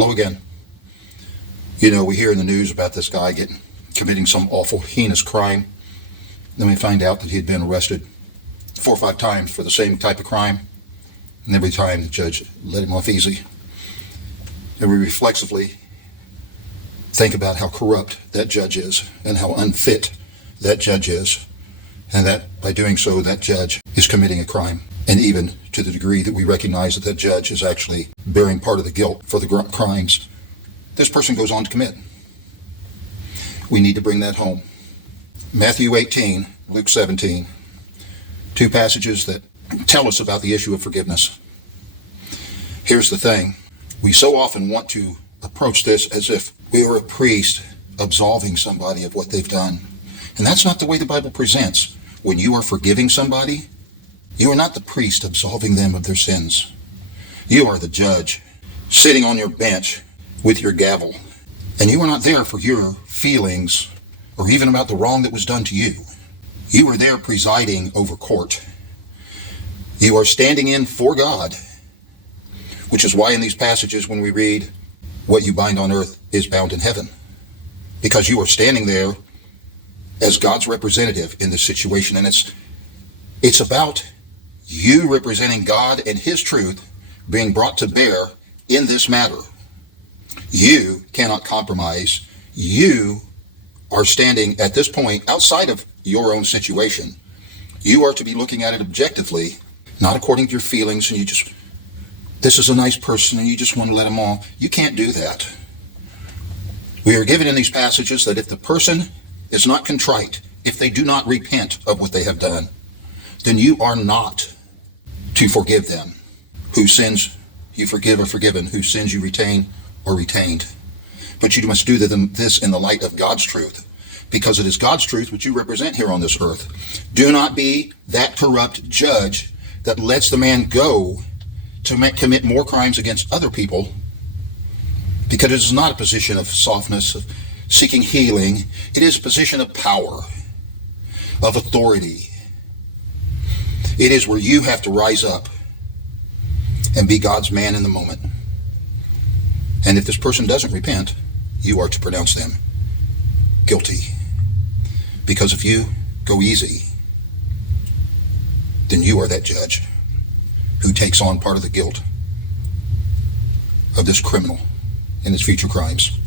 Hello again. You know, we hear in the news about this guy committing some awful, heinous crime. Then we find out that he had been arrested 4 or 5 times for the same type of crime. And every time the judge let him off easy. And we reflexively think about how corrupt that judge is and how unfit that judge is. And that by doing so, that judge is committing a crime. And even to the degree that we recognize that that judge is actually bearing part of the guilt for the crimes this person goes on to commit. We need to bring that home. Matthew 18, Luke 17, 2 passages that tell us about the issue of forgiveness. Here's the thing. We so often want to approach this as if we were a priest absolving somebody of what they've done. And that's not the way the Bible presents. When you are forgiving somebody, you are not the priest absolving them of their sins. You are the judge sitting on your bench with your gavel. And you are not there for your feelings or even about the wrong that was done to you. You are there presiding over court. You are standing in for God, which is why in these passages when we read, what you bind on earth is bound in heaven, because you are standing there as God's representative in this situation. And it's about you representing God and his truth being brought to bear in this matter. You cannot compromise. You are standing at this point outside of your own situation. You are to be looking at it objectively, not according to your feelings, and this is a nice person and you just want to let them off. You can't do that. We are given in these passages that if the person is not contrite, if they do not repent of what they have done, then you are not to forgive them. Whose sins you forgive are forgiven, whose sins you retain are retained. But you must do this in the light of God's truth, because it is God's truth which you represent here on this earth. Do not be that corrupt judge that lets the man go to commit more crimes against other people, because it is not a position of softness, of seeking healing. It is a position of power, of authority. It is where you have to rise up and be God's man in the moment. And if this person doesn't repent, you are to pronounce them guilty. Because if you go easy, then you are that judge who takes on part of the guilt of this criminal and his future crimes.